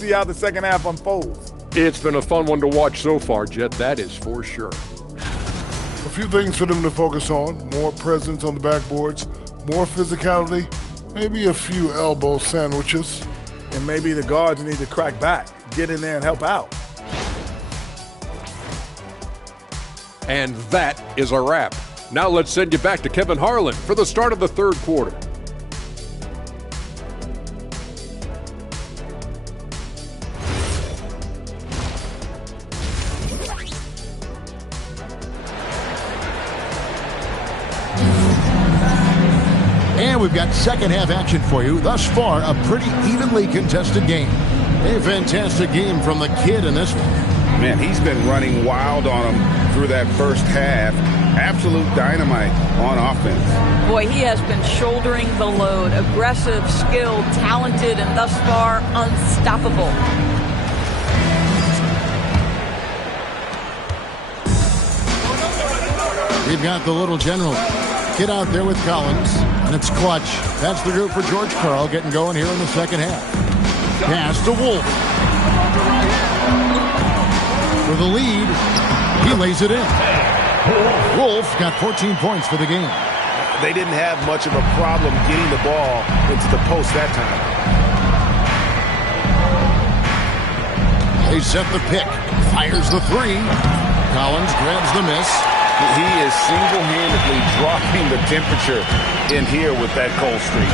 See how the second half unfolds. It's been a fun one to watch so far, Jet, that is for sure. A few things for them to focus on. More presence on the backboards, more physicality, maybe a few elbow sandwiches. And maybe the guards need to crack back, get in there and help out. And that is a wrap. Now let's send you back to Kevin Harlan for the start of the third quarter. And we've got second half action for you. Thus far, a pretty evenly contested game. A fantastic game from the kid in this one. Man, he's been running wild on him through that first half. Absolute dynamite on offense. Boy, he has been shouldering the load. Aggressive, skilled, talented, and thus far, unstoppable. We've got the little general. Get out there with Collins, and it's clutch. That's the group for George Karl getting going here in the second half. Pass to Wolf. For the lead, he lays it in. Wolf got 14 points for the game. They didn't have much of a problem getting the ball into the post that time. They set the pick. Fires the three. Collins grabs the miss. He is single-handedly dropping the temperature in here with that cold streak.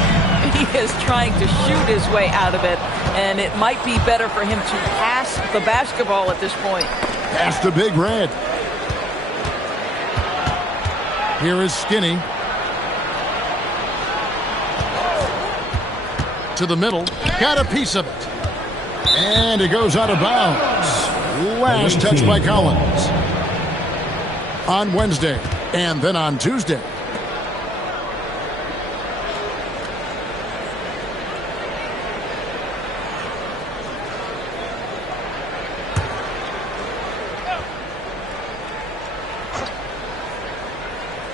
He is trying to shoot his way out of it, and it might be better for him to pass the basketball at this point. Pass to Big Red. Here is Skinny. To the middle. Got a piece of it. And it goes out of bounds. Last touch by Collins. On Wednesday, and then on Tuesday.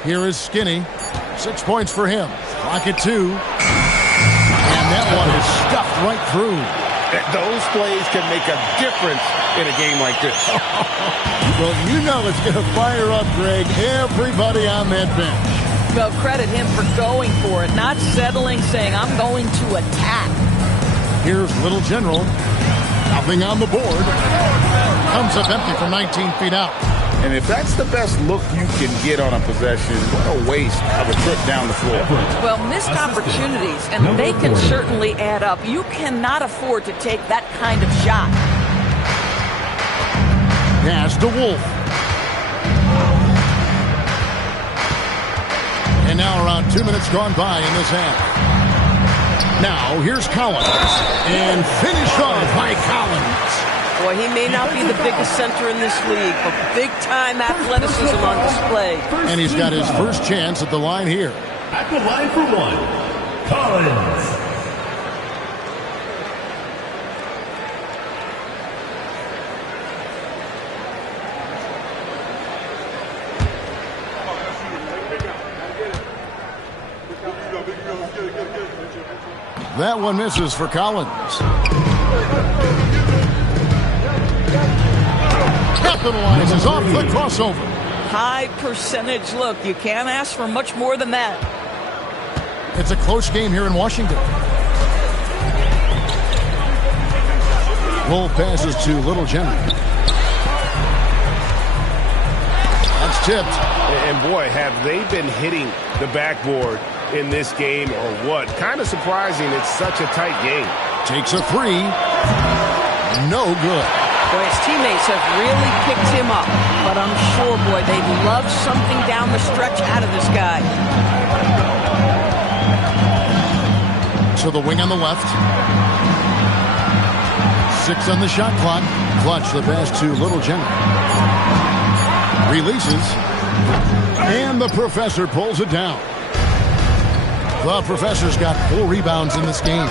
Here is Skinny. 6 points for him. Clock at 2. And that one is stuffed right through. Those plays can make a difference in a game like this. Well, you know it's going to fire up, Greg, everybody on that bench. Well, credit him for going for it, not settling, saying, I'm going to attack. Here's Little General. Nothing on the board. Comes up empty from 19 feet out. And if that's the best look you can get on a possession, what a waste of a trip down the floor. Well, missed opportunities, and they can certainly add up. You cannot afford to take that kind of shot. Pass to Wolf. And now around 2 minutes gone by in this half. Now here's Collins. And finished off by Collins. Boy, he may not be the biggest center in this league, but big-time athleticism on display. And he's got his first chance at the line here. At the line for one, Collins. That one misses for Collins. Capitalizes off the crossover. High percentage look. You can't ask for much more than that. It's a close game here in Washington. Wolf passes to Little General. That's tipped. And boy, have they been hitting the backboard in this game or what? Kind of surprising it's such a tight game. Takes a three. No good. Boy, his teammates have really picked him up. But I'm sure, boy, they'd love something down the stretch out of this guy. To the wing on the left. 6 on the shot clock. Clutch the pass to Little General. Releases. And the professor pulls it down. The professor's got 4 rebounds in this game.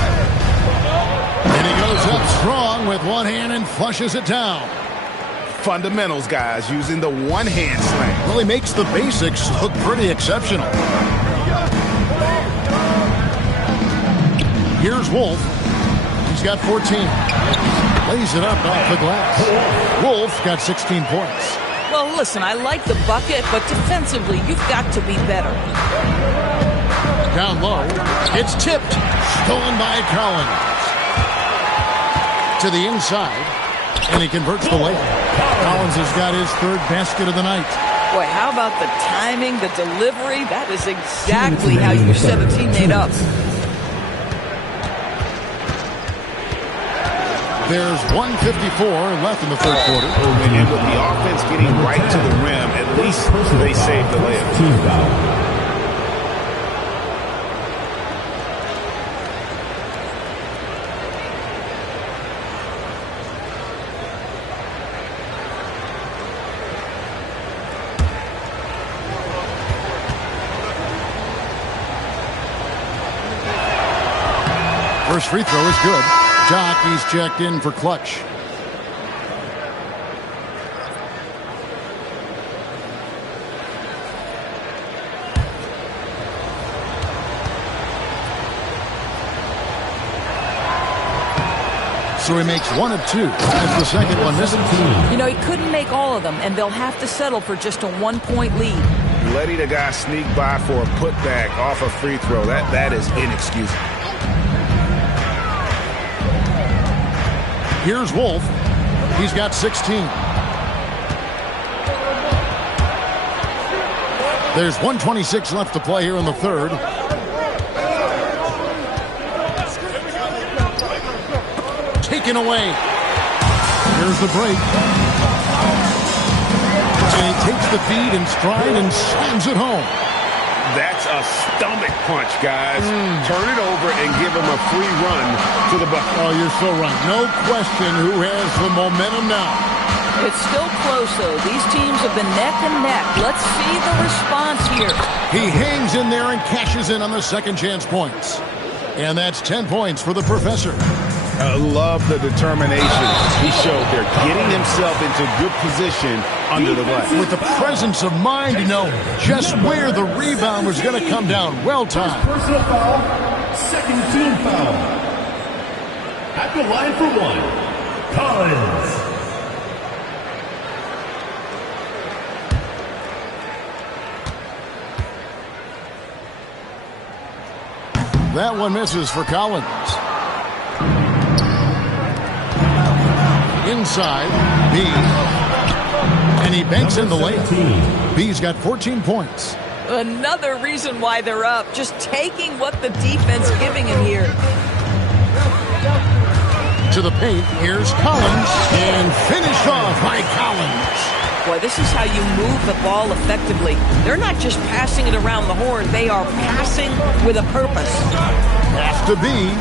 And he goes up strong with one hand and flushes it down. Fundamentals, guys, using the one-hand slam. Well, he makes the basics look pretty exceptional. Here's Wolf. He's got 14. Lays it up off the glass. Wolf got 16 points. Well, listen, I like the bucket, but defensively, you've got to be better. Down low. It's tipped. Stolen by Collins. To the inside. And he converts the layup. Collins has got his third basket of the night. Boy, how about the timing, the delivery? That is exactly how you set a teammate up. There's 1:54 left in the third quarter. And with the offense getting right to the rim, at least they saved the layup. Team foul. First free throw is good. Doc, he's checked in for clutch. So he makes one of two. That's the second one missing. You know, he couldn't make all of them, and they'll have to settle for just a 1-point lead. Letting a guy sneak by for a putback off a free throw, that is inexcusable. Here's Wolf. He's got 16. There's 1:26 left to play here in the third. Taken away. Here's the break. And he takes the feed in stride and slams it home. That's a stomach punch, guys. Turn it over and give him a free run to the bucket. Oh, you're so right. No question who has the momentum now. It's still close, though. These teams have been neck and neck. Let's see the response here. He hangs in there and cashes in on the second chance points. And that's 10 points for the professor. I love the determination he showed there, getting himself into good position under the glass. With the presence of mind to know just where the rebound was going to come down. Well timed. Personal foul. Second team foul. At the line for one, Collins. That one misses for Collins. Inside, B. And he banks in the layup. B's got 14 points. Another reason why they're up. Just taking what the defense giving him here. To the paint, here's Collins. And finished off by Collins. Boy, this is how you move the ball effectively. They're not just passing it around the horn. They are passing with a purpose. Has to be.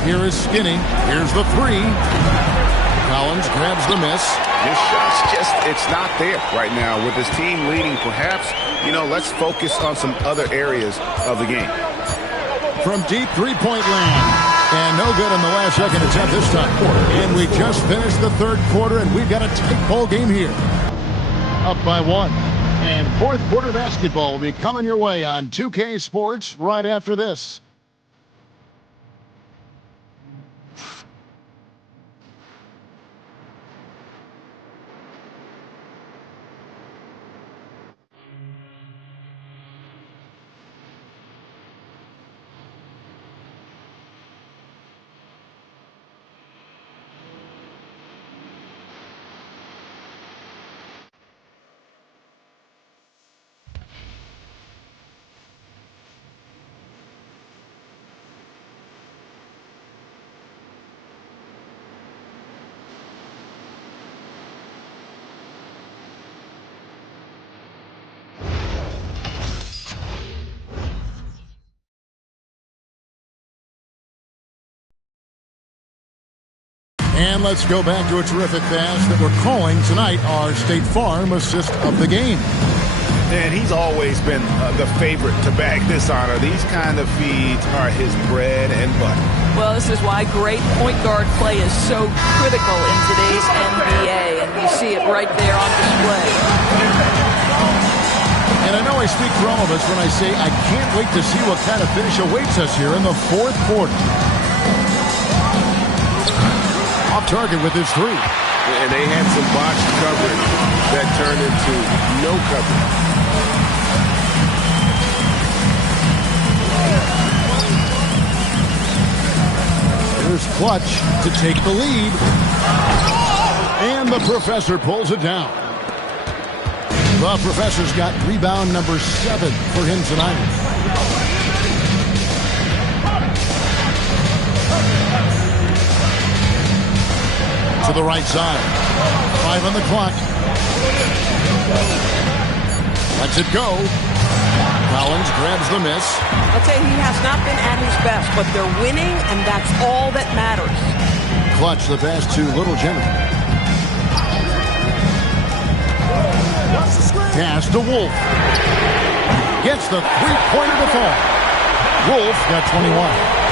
Here is Skinny. Here's the three. Collins grabs the miss. His shot's just, it's not there right now. With his team leading, perhaps, let's focus on some other areas of the game. From deep three-point land. And no good in the last second attempt this time. And we just finished the third quarter, and we've got a tight ball game here. Up by one. And fourth quarter basketball will be coming your way on 2K Sports right after this. And let's go back to a terrific pass that we're calling tonight our State Farm assist of the game. And he's always been the favorite to bag this honor. These kind of feeds are his bread and butter. Well, this is why great point guard play is so critical in today's NBA, and you see it right there on display. And I know I speak for all of us when I say I can't wait to see what kind of finish awaits us here in the fourth quarter. target with his 3. And they had some botched coverage that turned into no coverage. Here's Clutch to take the lead. And the Professor pulls it down. The Professor's got rebound number 7 for him tonight. To the right side. 5 on the clock. Lets it go. Collins grabs the miss. I'll tell you, he has not been at his best, but they're winning, and that's all that matters. Clutch the pass to Little General. Pass to Wolf. Gets the three-pointer to fall. Wolf got 21.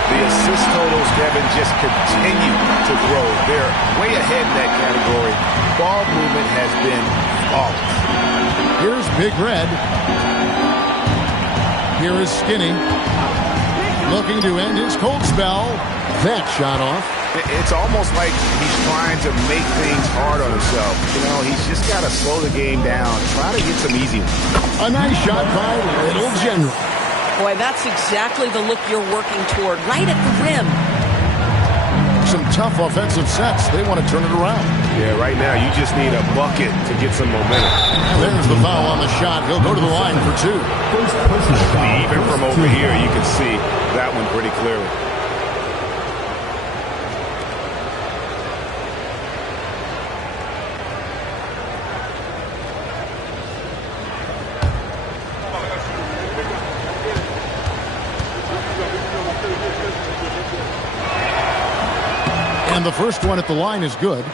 The assist totals, Kevin, just continue to grow. They're way ahead in that category. Ball movement has been flawless. Here's Big Red. Here is Skinny. Looking to end his cold spell. That shot off. It's almost like he's trying to make things hard on himself. You know, he's just got to slow the game down. Try to get some easy ones. A nice shot by Little General. Boy, that's exactly the look you're working toward, right at the rim. Some tough offensive sets. They want to turn it around. Yeah, right now you just need a bucket to get some momentum. There's the foul on the shot. He'll go to the line for 2. Even from over here, you can see that one pretty clearly. And the first one at the line is good.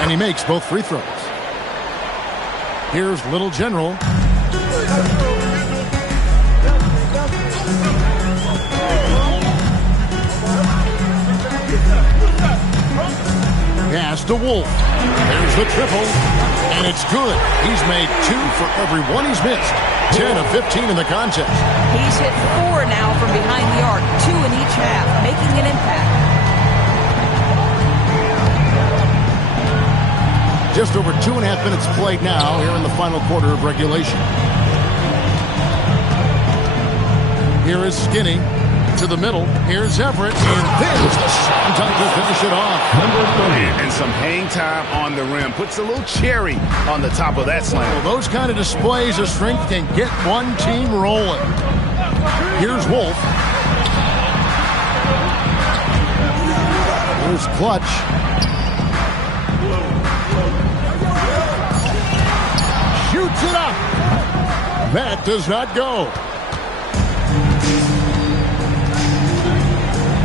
And he makes both free throws. Here's Little General. Pass to Wolf. There's the triple, and it's good. He's made 2 for every one he's missed. 10 of 15 in the contest. He's hit 4 now from behind the arc, 2 in each half, making an impact. Just over 2.5 minutes played now here in the final quarter of regulation. Here is Skinny. To the middle. Here's Everett. And there's the shot dunk to finish it off. And some hang time on the rim. Puts a little cherry on the top of that slam. Well, those kind of displays of strength can get one team rolling. Here's Wolf. Here's Clutch. Shoots it up. That does not go.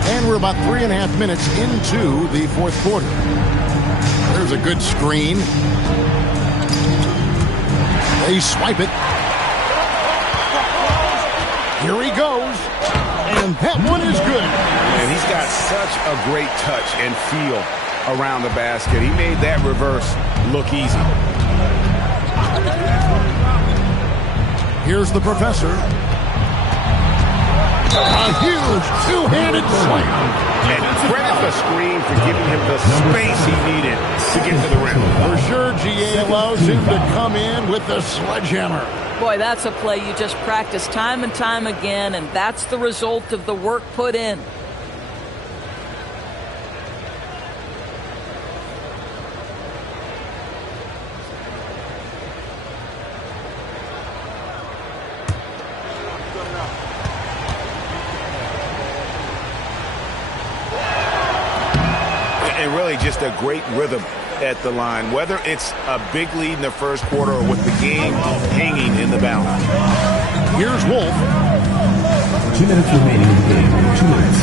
And we're about 3.5 minutes into the fourth quarter. There's a good screen. They swipe it. Here he goes. And that one is good. And he's got such a great touch and feel around the basket. He made that reverse look easy. Here's the Professor. A huge two-handed slam. And credit the screen for giving him the space he needed to get to the rim. For sure, GA allows him to come in with the sledgehammer. Boy, that's a play you just practice time and time again, and that's the result of the work put in. Just a great rhythm at the line, whether it's a big lead in the first quarter or with the game hanging in the balance. Here's Wolf. 2 minutes remaining in the game. 2 minutes.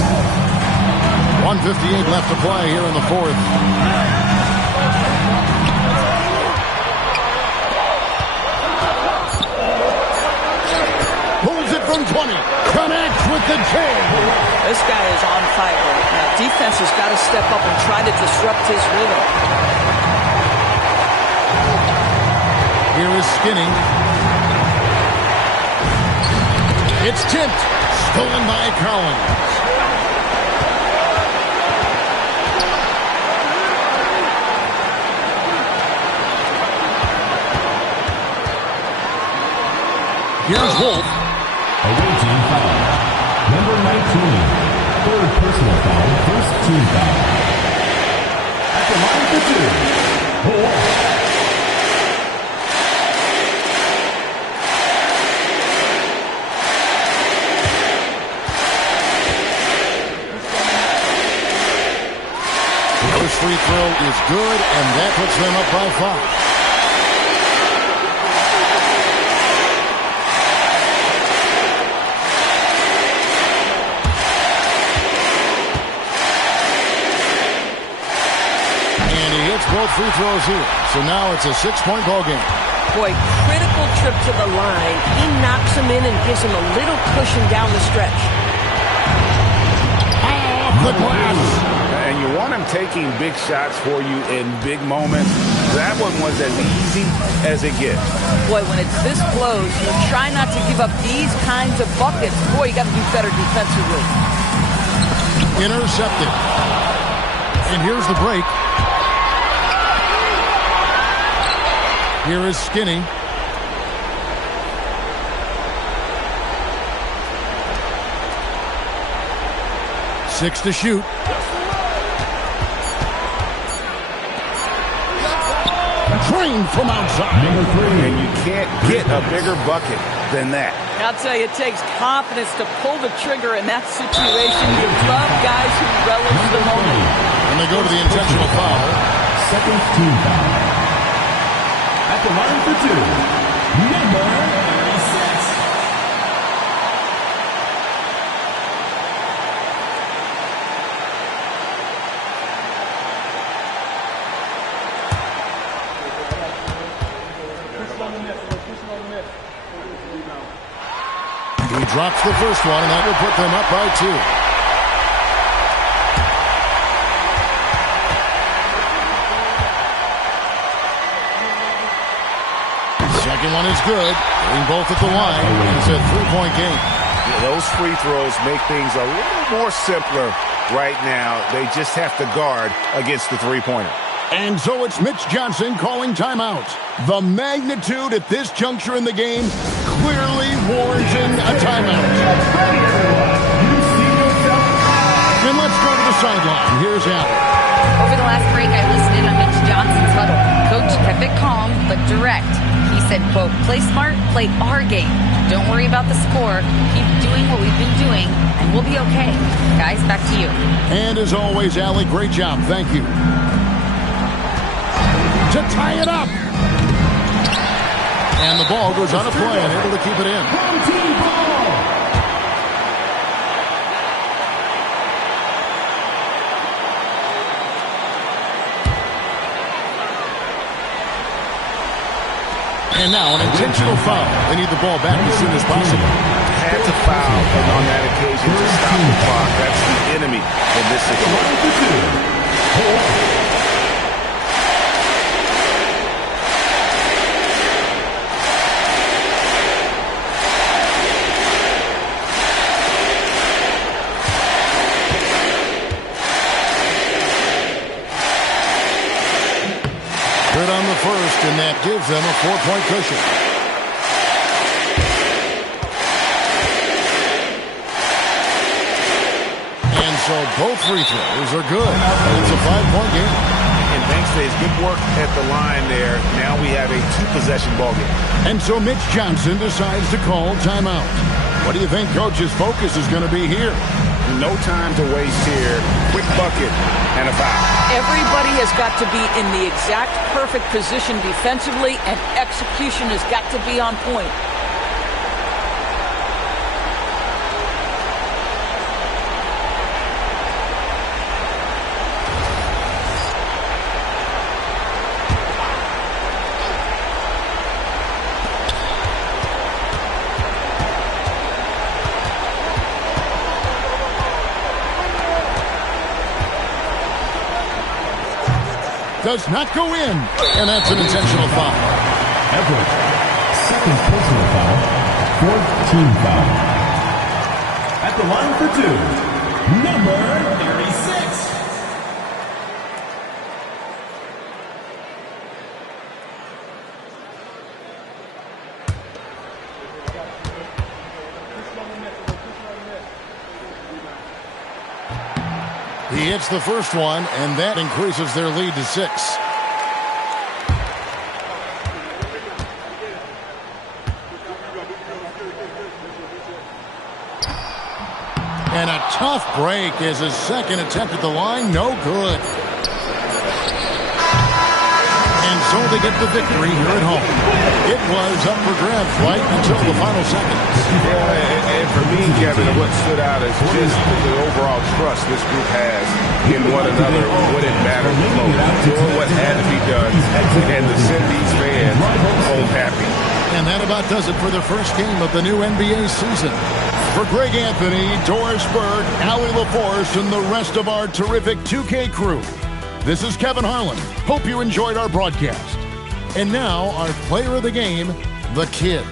1:58 left to play here in the fourth. Pulls it from 20. Connects with the J. This guy is on fire right now. Defense has got to step up and try to disrupt his rhythm. Here is Skinny. It's tipped. Stolen by Collins. Here's Wolf. Away team foul. Number 19. Third personal foul. First team foul. At the line for two. Wolf. First free throw is good, and that puts them up by 5. Both free throws here. So now it's a 6-point ball game. Boy, critical trip to the line. He knocks him in and gives him a little cushion down the stretch. Off the glass. And you want him taking big shots for you in big moments. That one was as easy as it gets. Boy, when it's this close, you try not to give up these kinds of buckets. Boy, you got to do better defensively. Intercepted. And here's the break. Here is Skinny. Six to shoot. Drained from outside. Number 3. And you can't get a bigger bucket than that. I'll tell you, it takes confidence to pull the trigger in that situation. You love guys who relish the moment. And they go to the intentional foul. Second team foul. At the line for two. Number 6. He drops the first one, and that will put them up by 2. Second one is good. Hitting both at the line. It's a 3-point game. Yeah, those free throws make things a little more simpler right now. They just have to guard against the three-pointer. And so it's Mitch Johnson calling timeout. The magnitude at this juncture in the game clearly warranting a timeout. And let's go to the sideline. Here's Allen. Over the last break, I listened in on Mitch Johnson's huddle. Coach kept it calm but direct. He said, quote, play smart, play our game. Don't worry about the score. Keep doing what we've been doing, and we'll be okay. Guys, back to you. And as always, Allie, great job. Thank you. To tie it up. And the ball goes on a play and able to keep it in. Team ball. And now an intentional foul. They need the ball back as soon as possible. Had to foul on that occasion to stop the clock. That's the enemy in this situation. Good on the first, and that gives them a 4-point cushion. And so both free throws are good. And it's a 5-point game. And thanks to his good work at the line there, now we have a 2-possession ball game. And so Mitch Johnson decides to call timeout. What do you think Coach's focus is going to be here? No time to waste here. Quick bucket and a foul. Everybody has got to be in the exact perfect position defensively, and execution has got to be on point. does not go in, and that's an intentional foul. Everett, second personal foul, fourth team foul. At the line for two, number 36. He hits the first one, and that increases their lead to 6. And a tough break is his second attempt at the line. No good. And so they get the victory here at home. It was up for grabs right until the final seconds. Yeah, and for me, Kevin, what stood out is just the overall trust this group has in one another when it mattered the most. Doing what had to be done and to send these fans home happy. And that about does it for the first game of the new NBA season. For Greg Anthony, Doris Berg, Allie LaForce, and the rest of our terrific 2K crew, this is Kevin Harlan. Hope you enjoyed our broadcast. And now, our player of the game, the Kid.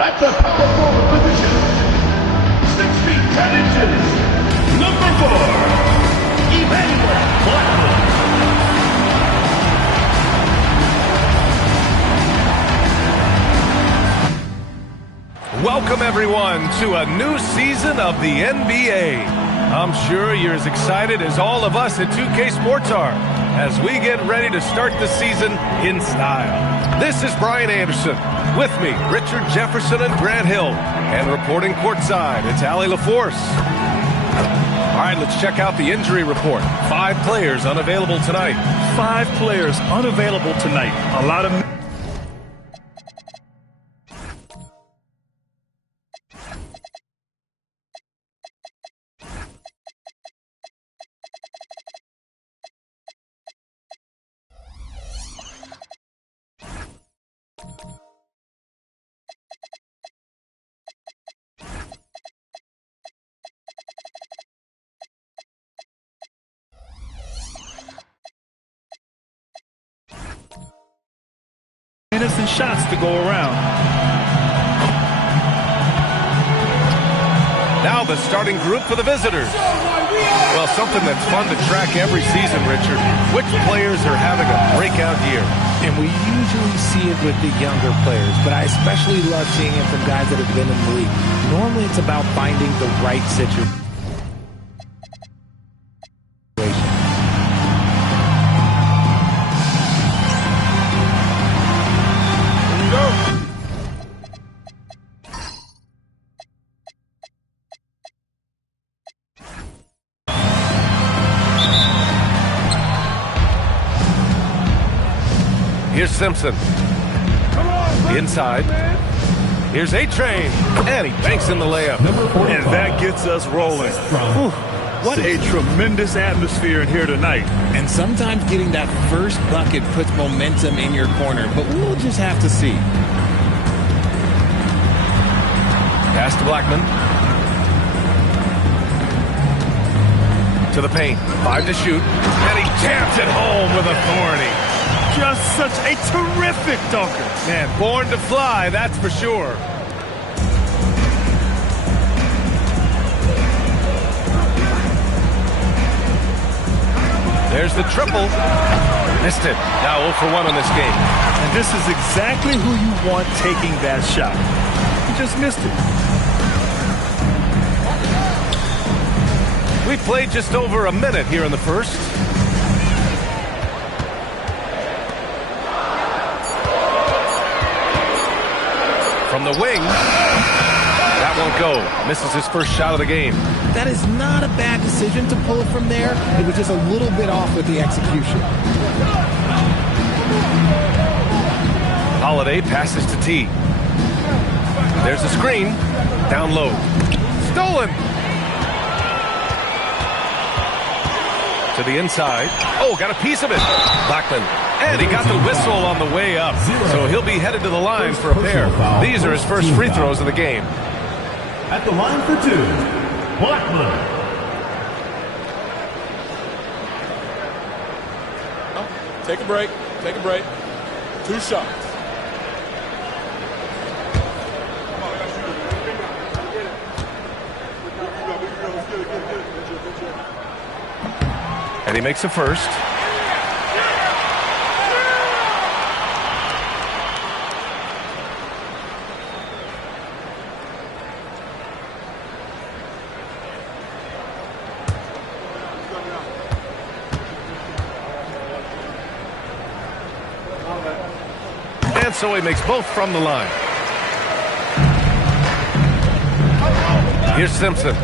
At the power forward position, 6 feet 10 inches, number 4, Emmanuel Blackman. Welcome everyone to a new season of the NBA. I'm sure you're as excited as all of us at 2K Sports are as we get ready to start the season in style. This is Brian Anderson. With me, Richard Jefferson and Grant Hill. And reporting courtside, it's Allie LaForce. All right, let's check out the injury report. 5 players unavailable tonight. 5 players unavailable tonight. A lot of... missing shots to go around. Now the starting group for the visitors. Well, something that's fun to track every season, Richard. Which players are having a breakout year? And we usually see it with the younger players, but I especially love seeing it from guys that have been in the league. Normally it's about finding the right situation. Here's Simpson. Inside. Here's A-Train. And he banks in the layup. And that gets us rolling. What a tremendous atmosphere in here tonight. And sometimes getting that first bucket puts momentum in your corner, but we'll just have to see. Pass to Blackman. To the paint. 5 to shoot. And he jams it home with authority. Just such a terrific dunker. Man, born to fly, that's for sure. There's the triple. Missed it. Now 0 for 1 on this game. And this is exactly who you want taking that shot. He just missed it. We played just over a minute here in the first. From the wing. That won't go. Misses his first shot of the game. That is not a bad decision to pull it from there. It was just a little bit off with the execution. Holiday passes to T. There's a screen. Down low. Stolen. To the inside. Oh, got a piece of it. Blackman. And he got the whistle on the way up. So he'll be headed to the line for a pair. These are his first free throws of the game. At the line for 2, Blackman. Take a break. Take a break. 2 shots. And he makes a first. And so he makes both from the line. Here's Simpson.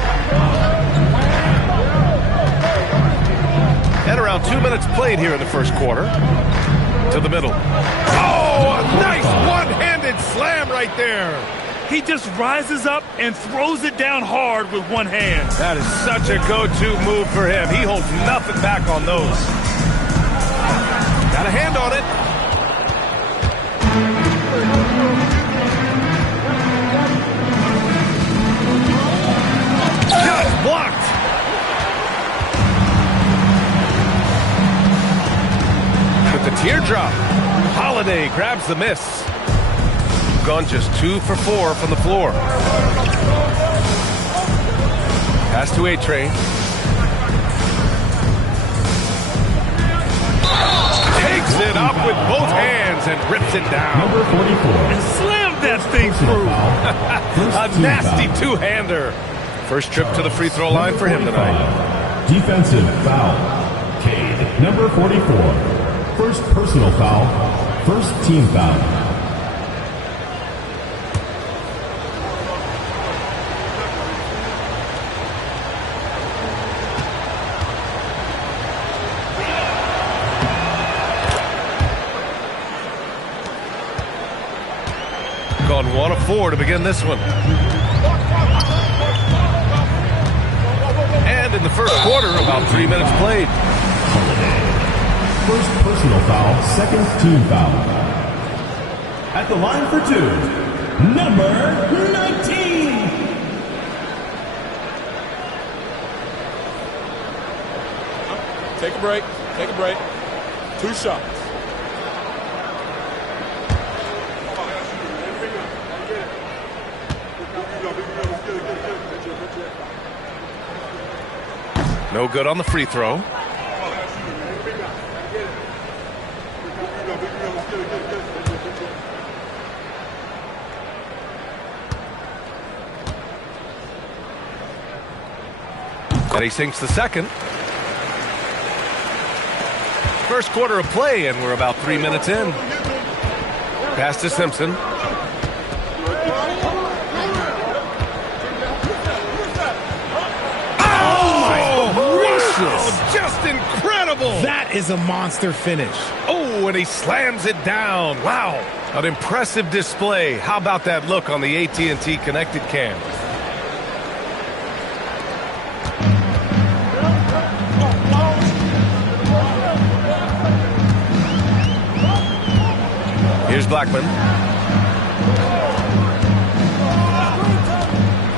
And around 2 minutes played here in the first quarter. To the middle. Oh, a nice one-handed slam right there. He just rises up and throws it down hard with one hand. That is such a go-to move for him. He holds nothing back on those. Got a hand on it. Just blocked. With the teardrop, Holiday grabs the miss. Gone just 2 for 4 from the floor. Pass to A-Train. Takes it up with both hands and rips it down. Number 44. And slammed that thing through. A nasty two-hander. First trip to the free throw line for him tonight. Defensive foul. Cade, number 44. First personal foul. First team foul. Gone 1 of 4 to begin this one. And in the first quarter, about 3 minutes played. First personal foul, second team foul. At the line for 2, number 19. Take a break. Take a break. 2 shots. No good on the free throw. And he sinks the second. First quarter of play, and we're about 3 minutes in. Pass to Simpson. Oh, just incredible! That is a monster finish. Oh, and he slams it down. Wow, an impressive display. How about that look on the AT&T connected cam? Here's Blackman.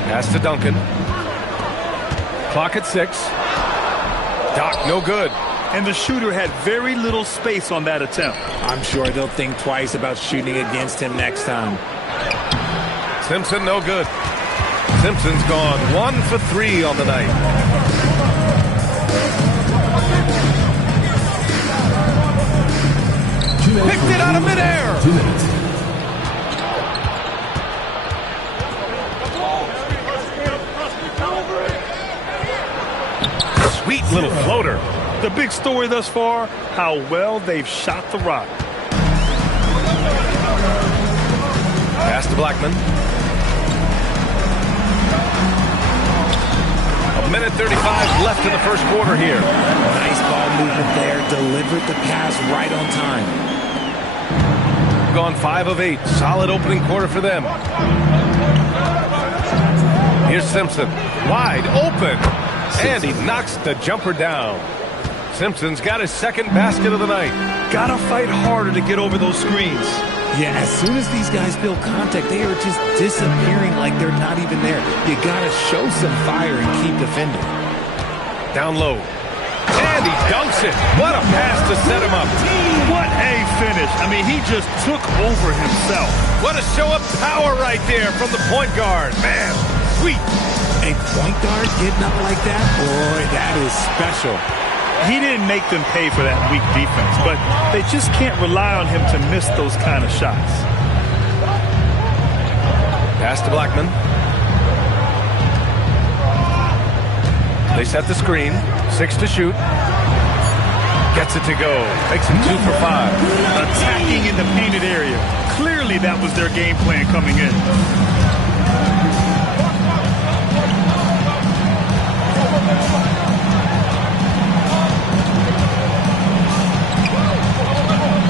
Pass to Duncan. Clock at 6. Doc, no good. And the shooter had very little space on that attempt. I'm sure they'll think twice about shooting against him next time. Simpson, no good. Simpson's gone 1 for 3 on the night. Picked it out of midair. 2 minutes. Sweet little floater. The big story thus far, how well they've shot the rock. Pass to Blackman. 1:35 left in the first quarter here. Nice ball movement there. Delivered the pass right on time. Gone 5 of 8. Solid opening quarter for them. Here's Simpson. Wide open. And he knocks the jumper down. Simpson's got his second basket of the night. Gotta fight harder to get over those screens. Yeah, as soon as these guys feel contact, they are just disappearing like they're not even there. You gotta show some fire and keep defending. Down low. And he dunks it. What a pass to set him up. What a finish. I mean, he just took over himself. What a show of power right there from the point guard. Man, sweet. A point guard getting up like that? Boy, that is special. He didn't make them pay for that weak defense, but they just can't rely on him to miss those kind of shots. Pass to Blackman. They set the screen. 6 to shoot. Gets it to go. Makes it 2 for 5. Attacking in the painted area. Clearly that was their game plan coming in.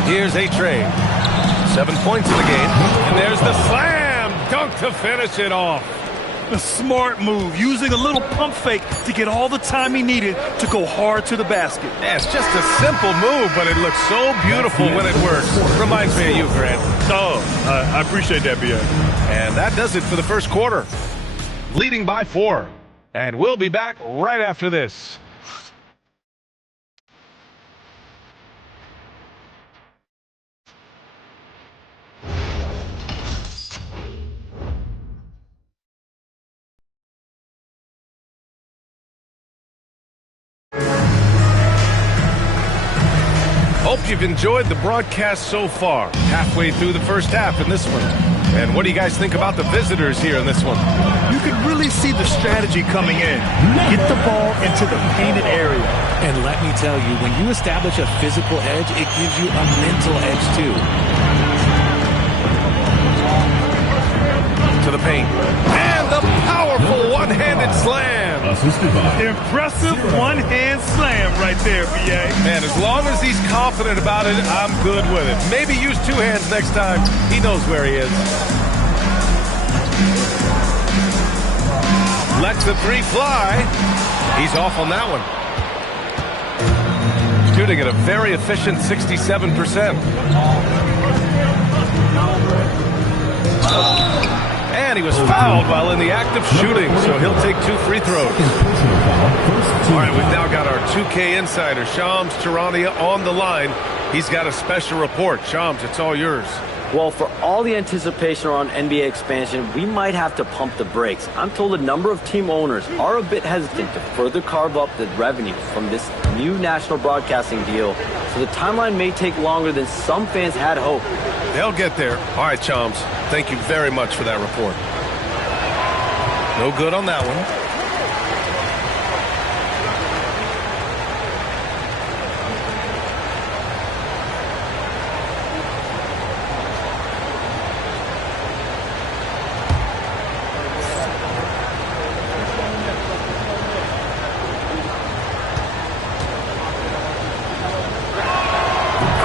Here's A-Trey. 7 points in the game. And there's the slam dunk to finish it off. A smart move, using a little pump fake to get all the time he needed to go hard to the basket. Yeah, it's just a simple move, but it looks so beautiful when it works. Reminds me of you, Grant. Oh, I appreciate that, B.A. And that does it for the first quarter. Leading by 4. And we'll be back right after this. Hope you've enjoyed the broadcast so far. Halfway through the first half in this one. And what do you guys think about the visitors here in this one? You can really see the strategy coming in. Get the ball into the painted area. And let me tell you, when you establish a physical edge, it gives you a mental edge too. To the paint. And the powerful one-handed slam. Impressive one-hand slam right there, B.A. Man, as long as he's confident about it, I'm good with it. Maybe use 2 hands next time. He knows where he is. Lets the 3 fly. He's off on that one. Shooting at a very efficient 67%. And he was fouled while in the act of shooting, so he'll take 2 free throws. All right, we've now got our 2K insider, Shams Charania, on the line. He's got a special report. Shams, it's all yours. Well, for all the anticipation around NBA expansion, we might have to pump the brakes. I'm told a number of team owners are a bit hesitant to further carve up the revenue from this new national broadcasting deal, so the timeline may take longer than some fans had hoped. They'll get there. All right, chums. Thank you very much for that report. No good on that one.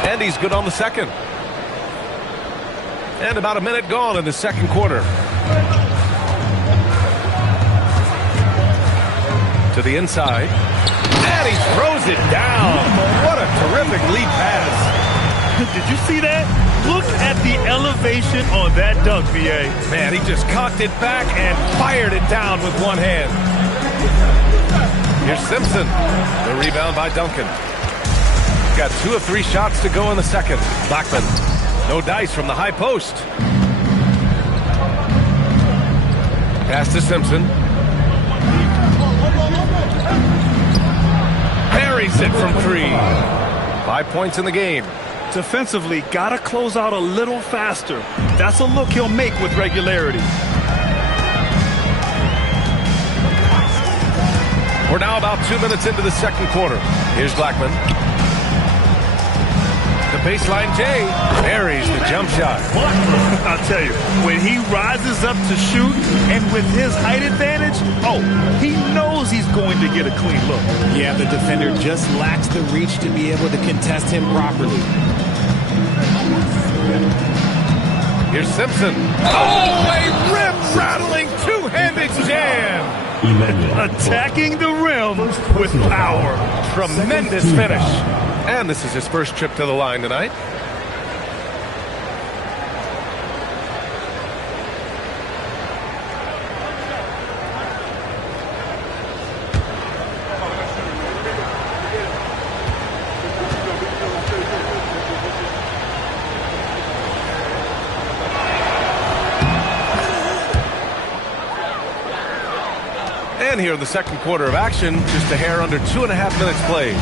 And he's good on the second. And about a minute gone in the second quarter. To the inside. And he throws it down. What a terrific lead pass. Did you see that? Look at the elevation on that dunk, VA. Man, he just cocked it back and fired it down with one hand. Here's Simpson. The rebound by Duncan. Got 2 of 3 shots to go in the second. Blackman. No dice from the high post. Pass to Simpson. Buries it from 3. 5 points in the game. Defensively, gotta close out a little faster. That's a look he'll make with regularity. We're now about 2 minutes into the second quarter. Here's Blackman. The baseline J buries the jump shot. I'll tell you, when he rises up to shoot and with his height advantage, he knows he's going to get a clean look. Yeah, the defender just lacks the reach to be able to contest him properly. Here's Simpson. Oh, a rim-rattling two-handed jam. Attacking the rim with power. Tremendous finish. And this is his first trip to the line tonight. And here in the second quarter of action, just a hair under 2.5 minutes played.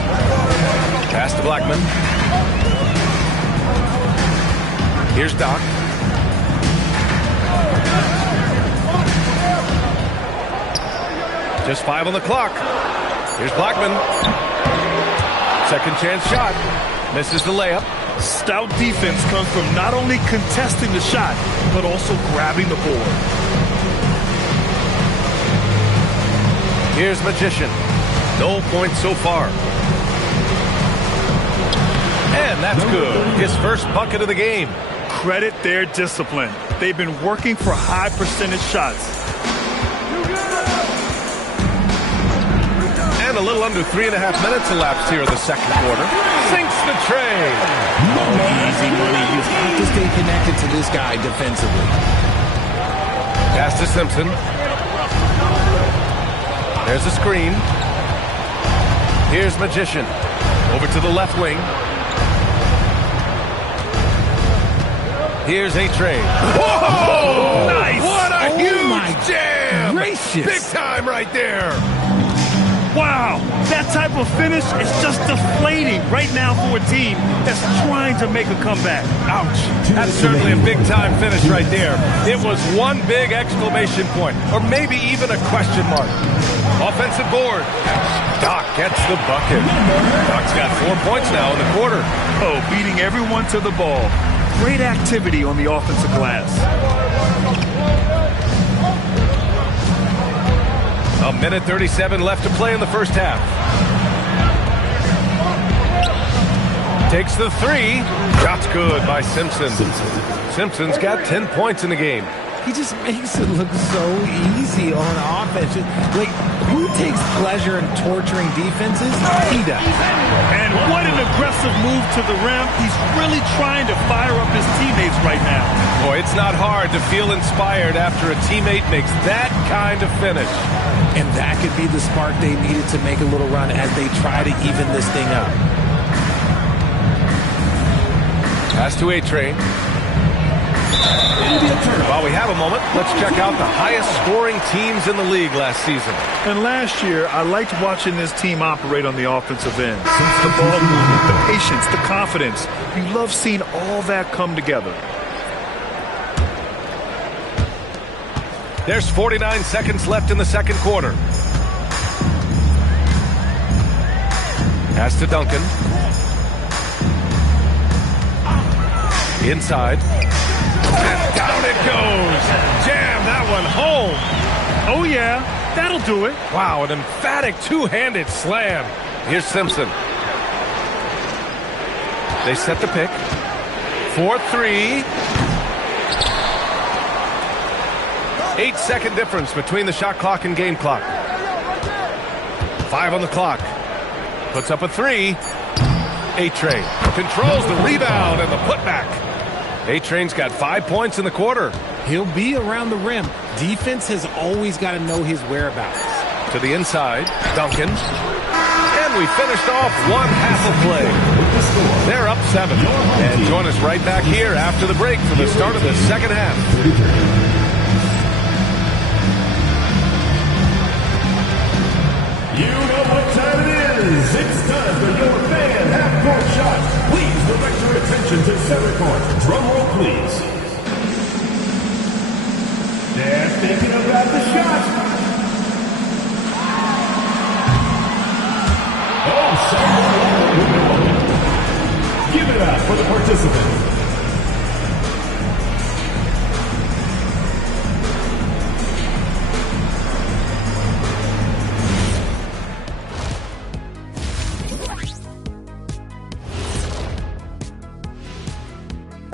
Pass to Blackman. Here's Doc. Just 5 on the clock. Here's Blackman. Second chance shot. Misses the layup. Stout defense comes from not only contesting the shot, but also grabbing the board. Here's Magician. No points so far. And that's good. His first bucket of the game. Credit their discipline. They've been working for high percentage shots. And a little under 3.5 minutes elapsed here in the second quarter. Sinks the tray. Easy money. You have to stay connected to this guy defensively. Pass to Simpson. There's a screen. Here's Magician. Over to the left wing. Here's A-Train. Whoa! Nice! What a huge jam! Gracious. Big time right there. Wow, that type of finish is just deflating right now for a team that's trying to make a comeback. Ouch. That's certainly a big-time finish right there. It was one big exclamation point, or maybe even a question mark. Offensive board. Doc gets the bucket. Doc's got 4 points now in the quarter. Oh, beating everyone to the ball. Great activity on the offensive glass. A minute 37 left to play in the first half. Takes the 3. Shot's good by Simpson. Simpson's got 10 points in the game. He just makes it look so easy on offense. Like, who takes pleasure in torturing defenses? He does. And what an aggressive move to the rim. He's really trying to fire up his teammates right now. Boy, it's not hard to feel inspired after a teammate makes that kind of finish. And that could be the spark they needed to make a little run as they try to even this thing up. Pass to A-Train. While we have a moment, let's check out the highest scoring teams in the league last season. And last year, I liked watching this team operate on the offensive end. The ball movement, the patience, the confidence. You love seeing all that come together. There's 49 seconds left in the second quarter. Pass to Duncan. Inside. And down it goes. Jam that one home. Oh, yeah. That'll do it. Wow, an emphatic two-handed slam. Here's Simpson. They set the pick. 4-3. 8-second difference between the shot clock and game clock. 5 on the clock. Puts up a 3. A-Train controls the rebound and the putback. A-Train's got 5 points in the quarter. He'll be around the rim. Defense has always got to know his whereabouts. To the inside, Duncan. And we finished off one half of play. They're up 7. And join us right back here after the break for the start of the second half. You know what time it is. It's time for your fan half-court shot. Please direct your attention to center court. Drum roll, please. They're thinking about the shot. Oh, sorry. Give it up for the participant.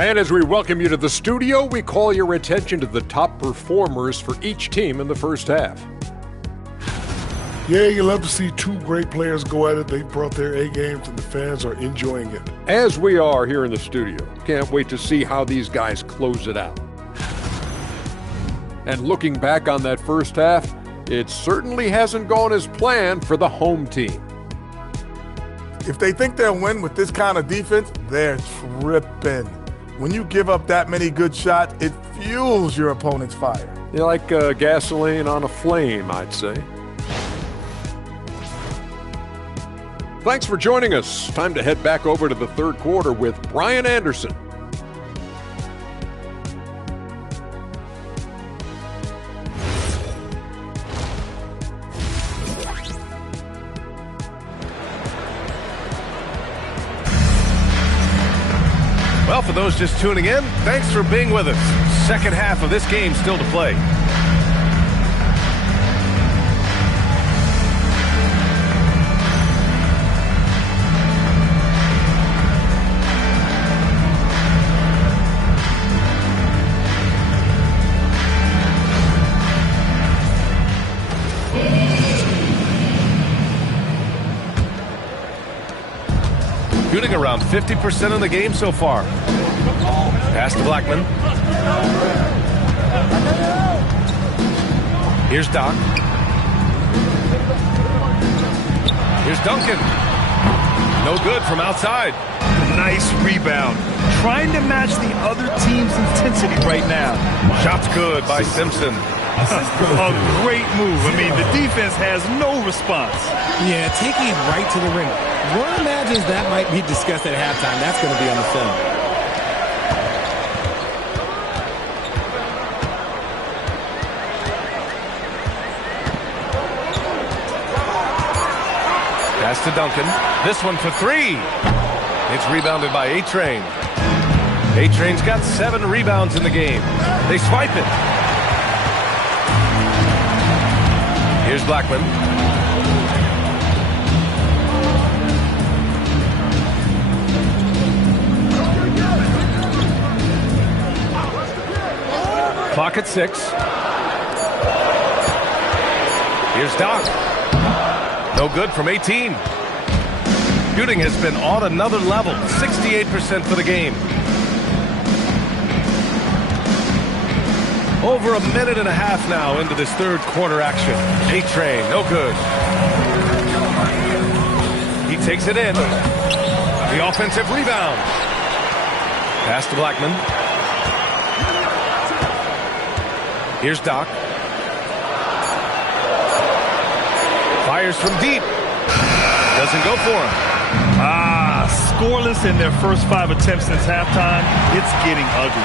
And as we welcome you to the studio, we call your attention to the top performers for each team in the first half. Yeah, you love to see two great players go at it. They brought their A games and the fans are enjoying it. As we are here in the studio. Can't wait to see how these guys close it out. And looking back on that first half, it certainly hasn't gone as planned for the home team. If they think they'll win with this kind of defense, they're tripping. When you give up that many good shots, it fuels your opponent's fire. You're like gasoline on a flame, I'd say. Thanks for joining us. Time to head back over to the third quarter with Brian Anderson. Well, for those just tuning in, thanks for being with us. Second half of this game still to play. Shooting around 50% in the game so far. Pass to Blackman. Here's Doc. Here's Duncan. No good from outside. Nice rebound. Trying to match the other team's intensity right now. Shot's good by Simpson. A great move. I mean, the defense has no response. Yeah, taking it right to the rim. One imagines that might be discussed at halftime. That's going to be on the film. Pass to Duncan. This one for 3. It's rebounded by A-Train. A-Train's got 7 rebounds in the game. They swipe it. Here's Blackman. Clock at 6. Here's Doc. No good from 18. Shooting has been on another level. 68% for the game. Over a minute and a half now into this third quarter action. A-Train, no good. He takes it in. The offensive rebound. Pass to Blackman. Here's Doc. Fires from deep. Doesn't go for him. Scoreless in their first 5 attempts since halftime. It's getting ugly.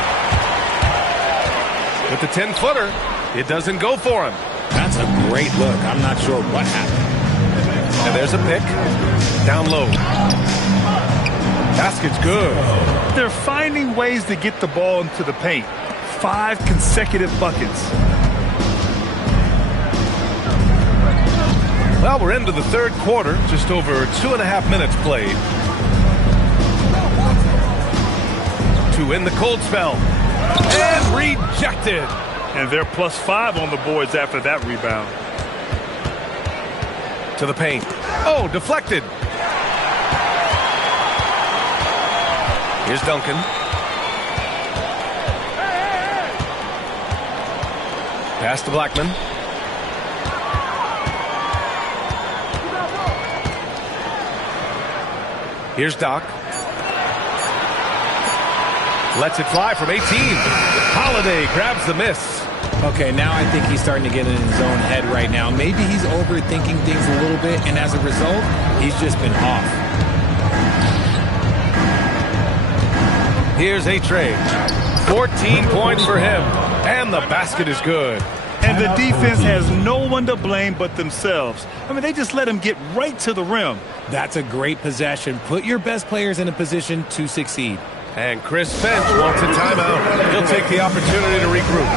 With the 10-footer, it doesn't go for him. That's a great look. I'm not sure what happened. And there's a pick. Down low. Basket's good. They're finding ways to get the ball into the paint. 5 consecutive buckets. Well, we're into the third quarter. Just over 2.5 minutes played. 2 in the cold spell. And rejected. And they're +5 on the boards after that rebound. To the paint. Oh, deflected. Here's Duncan. Pass to Blackman. Here's Doc. Lets it fly from 18. Holiday grabs the miss. Okay, now I think he's starting to get in his own head right now. Maybe he's overthinking things a little bit, and as a result, he's just been off. Here's A-Train. 14 points for him, and the basket is good. And the defense has no one to blame but themselves. I mean, they just let him get right to the rim. That's a great possession. Put your best players in a position to succeed. And Chris Finch wants a timeout. He'll take the opportunity to regroup.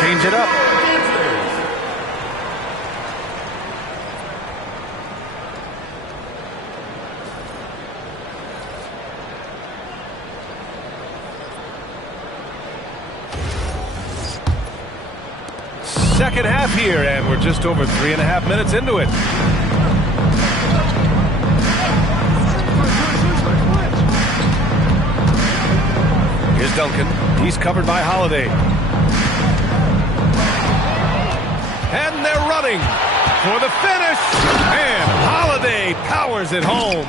Change it up. Second half here, and we're just over 3.5 minutes into it. Here's Duncan. He's covered by Holiday. And they're running for the finish. And Holiday powers it home.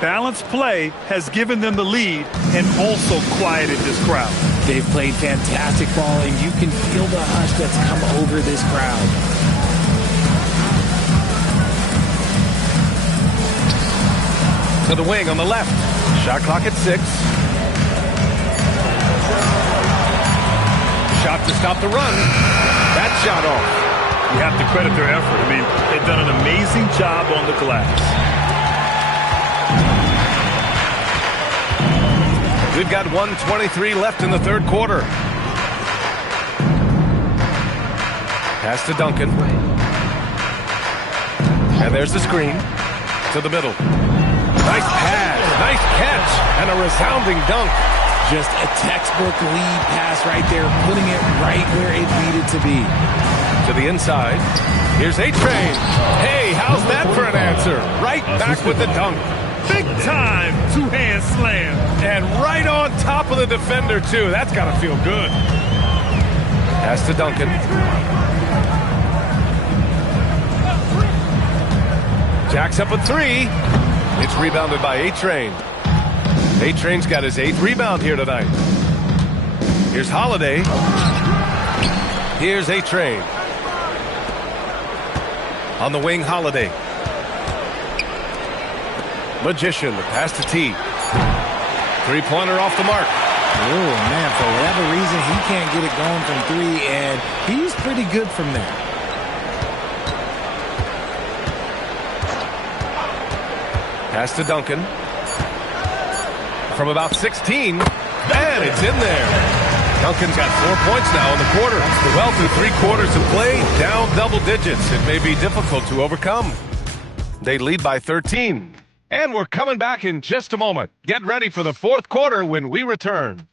Balanced play has given them the lead and also quieted this crowd. They've played fantastic ball, and you can feel the hush that's come over this crowd. To the wing on the left. Shot clock at 6. Shot to stop the run. That shot off. You have to credit their effort. I mean, they've done an amazing job on the glass. We've got 1:23 left in the third quarter. Pass to Duncan. And there's the screen. To the middle. Nice pass. Nice catch. And a resounding dunk. Just a textbook lead pass right there, putting it right where it needed to be. To the inside. Here's A-Train. Hey, how's that for an answer? Right back with the dunk. Big time two-hand slam. And right on top of the defender, too. That's got to feel good. Pass to Duncan. Jacks up a 3. It's rebounded by A-Train. A-Train's got his 8th rebound here tonight. Here's Holiday. Here's A-Train. On the wing, Holiday. Magician, pass to T. Three-pointer off the mark. Oh, man, for whatever reason, he can't get it going from 3, and he's pretty good from there. Pass to Duncan. From about 16, and it's in there. Duncan's got 4 points now in the quarter. Well, through 3 quarters of play, down double digits. It may be difficult to overcome. They lead by 13. And we're coming back in just a moment. Get ready for the fourth quarter when we return.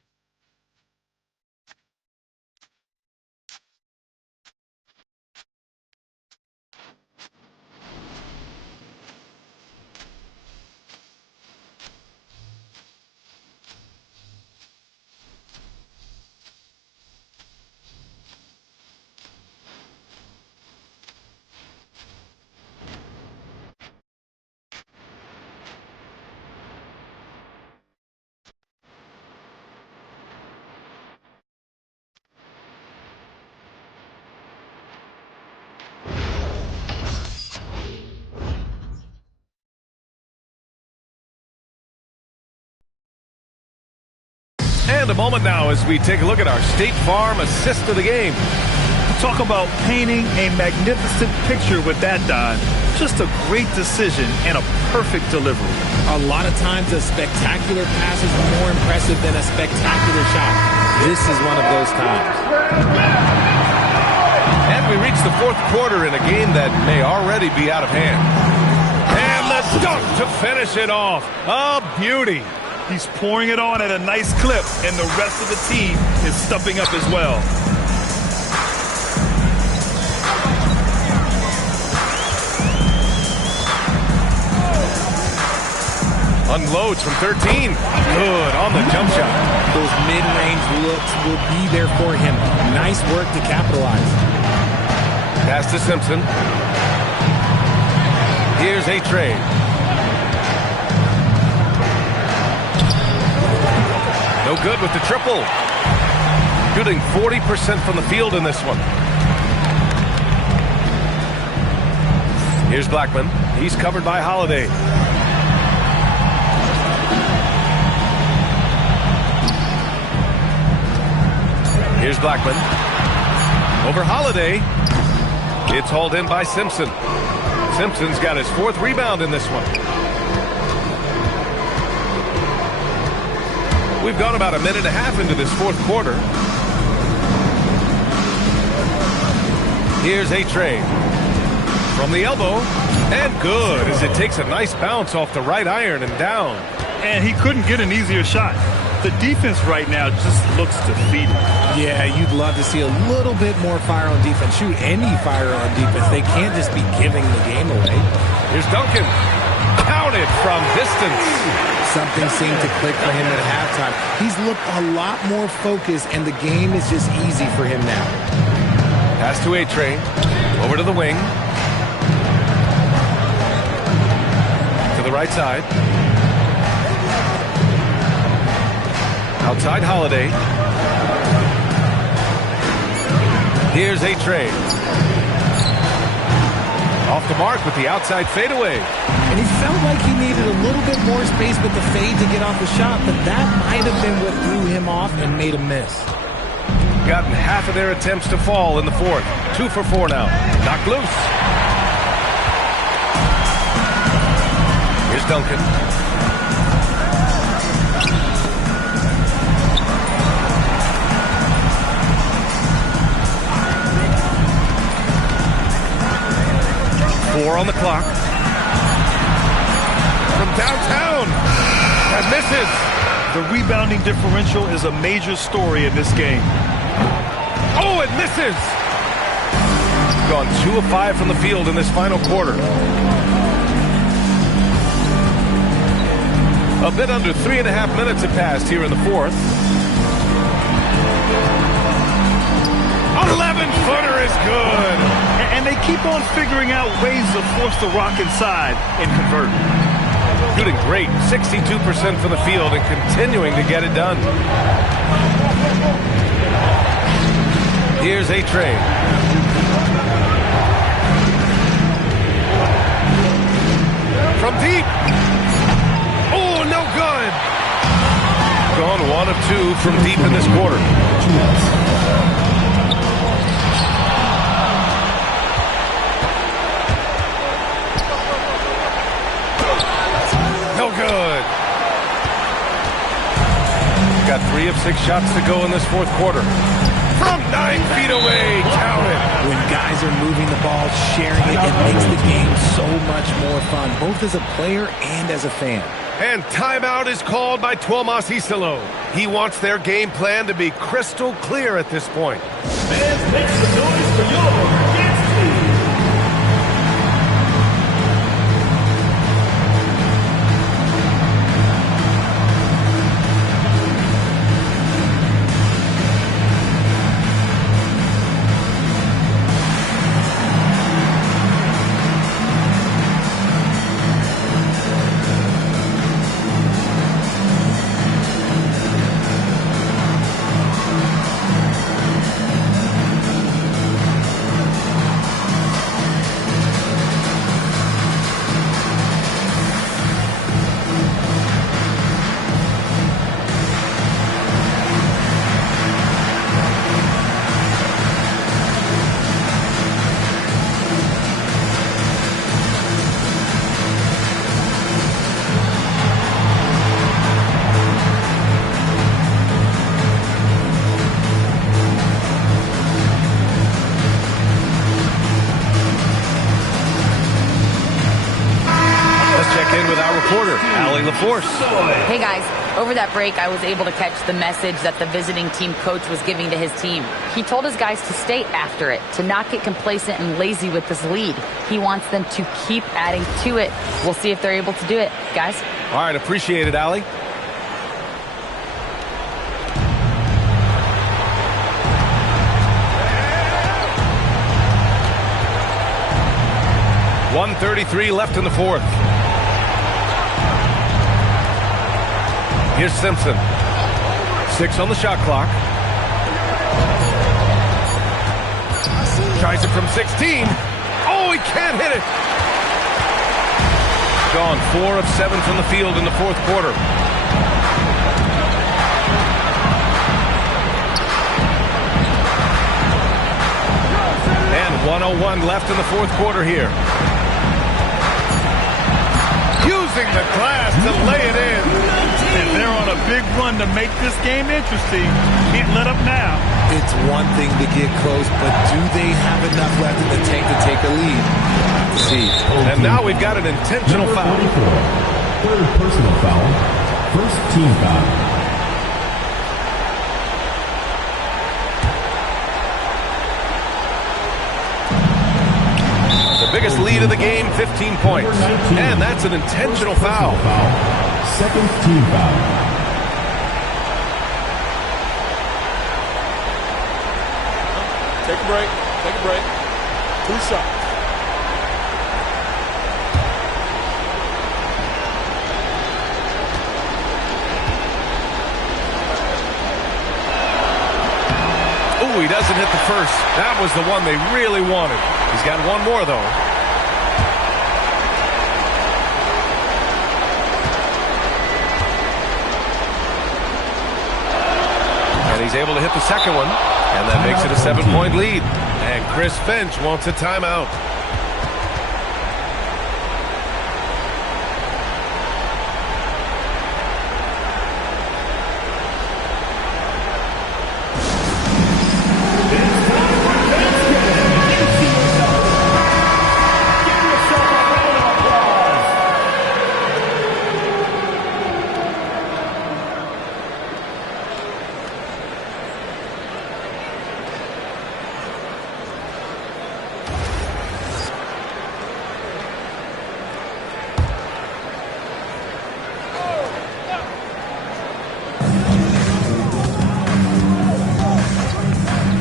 And a moment now as we take a look at our State Farm assist of the game. Talk about painting a magnificent picture with that, Don. Just a great decision and a perfect delivery. A lot of times a spectacular pass is more impressive than a spectacular shot. This is one of those times. And we reach the fourth quarter in a game that may already be out of hand. And the dunk to finish it off. A beauty. He's pouring it on at a nice clip, and the rest of the team is stepping up as well. Unloads from 13. Good on the jump shot. Those mid-range looks will be there for him. Nice work to capitalize. Pass to Simpson. Here's a trade. No good with the triple. Shooting 40% from the field in this one. Here's Blackman. He's covered by Holiday. Here's Blackman. Over Holiday. It's hauled in by Simpson. Simpson's got his 4th rebound in this one. We've gone about a minute and a half into this fourth quarter. Here's a trade. From the elbow. And good as it takes a nice bounce off the right iron and down. And he couldn't get an easier shot. The defense right now just looks defeated. Yeah, you'd love to see a little bit more fire on defense. Shoot, any fire on defense. They can't just be giving the game away. Here's Duncan. Counted from distance. Something seemed to click for him at halftime. He's looked a lot more focused, and the game is just easy for him now. Pass to A-Train. Over to the wing. To the right side. Outside Holiday. Here's A-Train. Off the mark with the outside fadeaway. And he felt like he needed a little bit more space with the fade to get off the shot, but that might have been what threw him off and made him miss. Gotten half of their attempts to fall in the fourth. 2 for 4 now. Knocked loose. Here's Duncan. Four on the clock. From downtown. And misses. The rebounding differential is a major story in this game. Oh, it misses. Gone 2 of 5 from the field in this final quarter. A bit under 3.5 minutes have passed here in the fourth. 11-footer is good. And they keep on figuring out ways to force the rock inside and convert. Shooting great, 62% from the field and continuing to get it done. Here's A-Train. From deep. Oh, no good. Gone 1 of 2 from deep in this quarter. No good. Got 3 of 6 shots to go in this fourth quarter. From 9 feet away, count it. When guys are moving the ball, sharing it makes the game so much more fun, both as a player and as a fan. And timeout is called by Tuomas Hisalo. He wants their game plan to be crystal clear at this point. Fans, make some noise for your dance team. Hey guys, over that break I was able to catch the message that the visiting team coach was giving to his team. He told his guys to stay after it, to not get complacent and lazy with this lead. He wants them to keep adding to it. We'll see if they're able to do it, guys. All right, appreciate it, Allie. .133 left in the fourth. Here's Simpson. 6 on the shot clock. Tries it from 16. Oh, he can't hit it. Gone 4 of 7 from the field in the fourth quarter. And 1:01 left in the fourth quarter here. Using the glass to lay it in. And they're on a big run to make this game interesting. Can't let up now. It's one thing to get close, but do they have enough left in the tank to take a lead? See. And now we've got an intentional foul. 44. Third personal foul. First team foul. The biggest lead of the game, 15 points. And that's an intentional foul. Second team foul. Take a break. Take a break. 2 shots. Oh, he doesn't hit the first. That was the one they really wanted. He's got one more, though. And he's able to hit the second one, and that makes it a 7-point lead. And Chris Finch wants a timeout.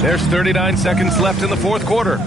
There's 39 seconds left in the fourth quarter.